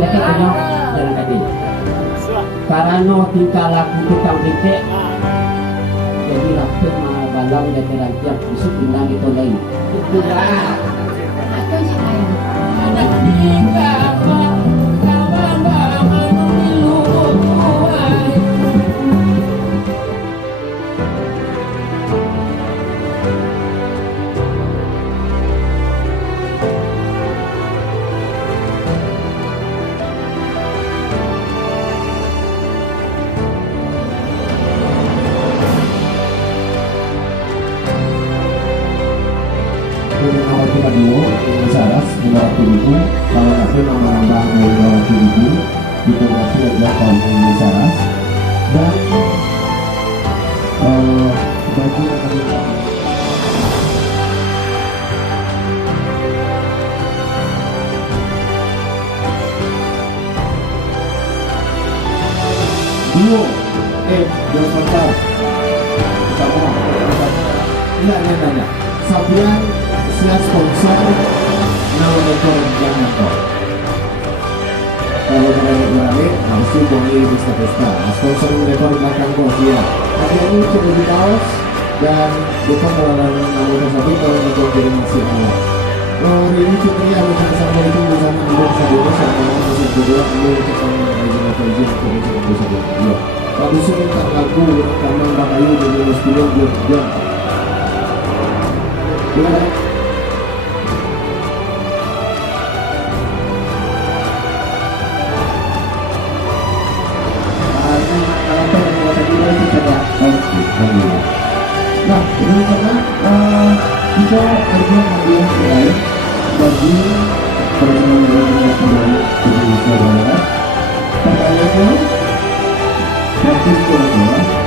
dekat dengan jalan kaki. Karena tingkah laku tukang becek, jadi rapet malam dari rakyat busuk tinggal itu lain. Itulah. Atau siapa? Anak kita kawan bangun milu tuai. Nomor 32 Saras 500.000 kalau aku menambah 500.000 dikurasi adalah kaum ini Saras dan bagi duo dua sponsor sama enggak Sabian siap sponsor nama ekor jangan kok kalau mereka balik harus dibangun pesta-pesta sponsor rekor belakang kok ya tapi ini coba di kaos dan kita melarang nama tersebut kalau ekor jadi masih awal ini cuma ya bersama itu bersama ibu saudara sama musim kedua ini kita mengajar atau izin untuk ibu saudara ya kalau sudah tak lagu karena bakayu jadi muskulnya belum gimana? Nah, ini karena kita akan mengambil lain bagi perjalanan kembali ke Indonesia. Pertanyaannya, waktu itu adalah